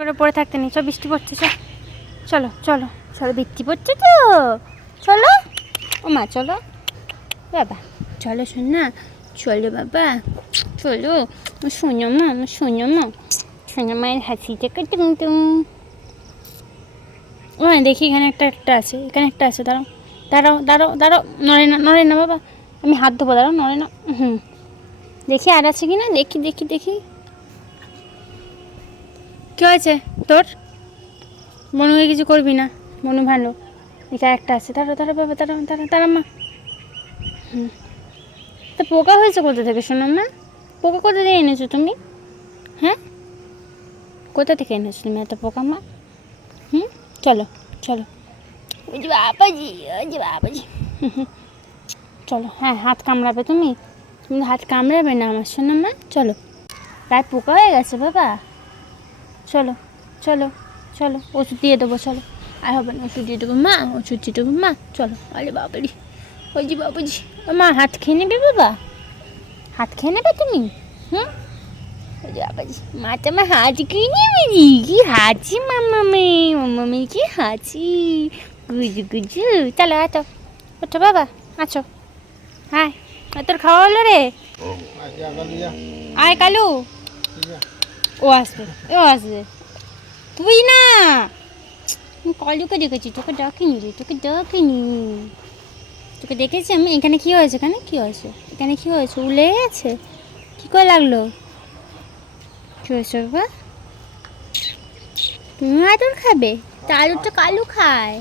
করে পড়ে থাকতে নেই, সব বৃষ্টি পড়ছে। চলো চলো চলো, বৃষ্টি পড়ছে তো চলো। ও মা চলো বাবা, চলো শোন না, চলো বাবা চলো। শোনো মা, আমার শোনো মা, শোনো মায়ের হাসিটাকে টুম টুম। ও দেখি এখানে একটা আছে, এখানে একটা আছে, দাঁড়াও দাঁড়াও দাঁড়াও দাঁড়াও, নড়ে না নড়ে না বাবা, আমি হাত ধোবো, দাঁড়াও নড়ে না। দেখি আর আছে কি না, দেখি দেখি দেখি। কী হয়েছে তোর? মনুকে কিছু করবি না, মনু ভালো। এখানে একটা আছে, দাঁড়াও দাঁড়াও বাবা, দাঁড়াও দাঁড়াও দাঁড়াও মা। তা পোকা হয়েছে কোথা থেকে শোনো মা? পোকা কোথা থেকে এনেছো তুমি? হ্যাঁ, কোথা থেকে এনেছো তুমি এত পোকা মা? চলো চলো, ওই যে বাবাজি, ওই যে বাবাজি। চলো, হ্যাঁ হাত কামড়াবে তুমি, তুমি হাত কামড়াবে না আমার শোনো মা। চলো, প্রায় পোকা হয়ে গেছে বাবা। চলো চলো চলো, ওষুধ দিয়ে দেবো, চলো। আর হবে না, ওষুধ দিয়ে দেবো মা, ওষুধ দিয়ে দেবো মা। চলো, আরে বাবারি, ওই যে বাবাজি। মা হাত খেয়ে নেবে বাবা, হাত খেয়ে নেবে তুমি? ওই যে বাবাজি, মাটা মা হাত খেয়ে নেবে জি, কি হাঁচি মাম্মামে, মাম্মামে কি হাঁচি, গুজু গুজু। চলো আছো, ওঠো বাবা, আছো। হ্যাঁ, তোর খাওয়া হলো রে? আয় কালু, ও আসবে, ও আসবে, তুই না। কালুকে দেখেছি, তোকে ডাকিনি রে, তোকে ডাকিনি, তোকে দেখেছি আমি। এখানে কী হয়েছে, এখানে কী হয়েছে, এখানে কী হয়েছে, উলে গেছে? কী করে লাগলো? কী হয়েছে বাবা? তুমি আদর খাবে? তা আদরটা কালু খায়।